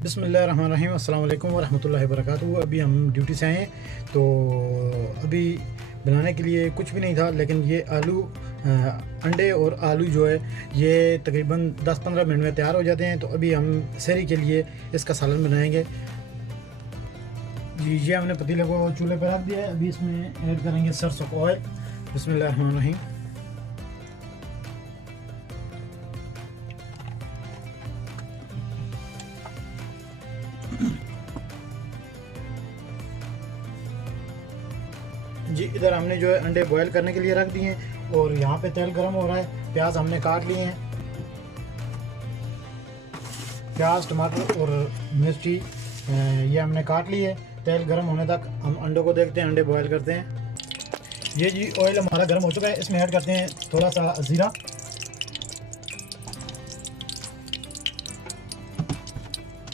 बिस्मिल्लाहिर्रहमानिर्रहीम अस्सलाम वालेकुम वरहमतुल्लाहि वबरकातुहू। अभी हम ड्यूटी से आए हैं तो अभी बनाने के लिए कुछ भी नहीं था, लेकिन ये आलू अंडे और आलू जो है ये तकरीबन 10-15 मिनट में तैयार हो जाते हैं। तो अभी हम सहरी के लिए इसका सालन बनाएंगे। जी, ये हमने पतीले को चूल्हे पर रख दिया है। अभी इसमें ऐड करेंगे सरसों का ऑयल। बिस्मिल्लाहिर्रहमानिर्रहीम। जी, इधर हमने जो है अंडे बॉयल करने के लिए रख दिए हैं और यहाँ पे तेल गर्म हो रहा है। प्याज हमने काट लिए हैं। प्याज, टमाटर और मिर्ची ये हमने काट ली है। तेल गर्म होने तक हम अंडों को देखते हैं, अंडे बॉयल करते हैं। ये जी ऑयल हमारा गर्म हो चुका है। इसमें ऐड करते हैं थोड़ा सा ज़ीरा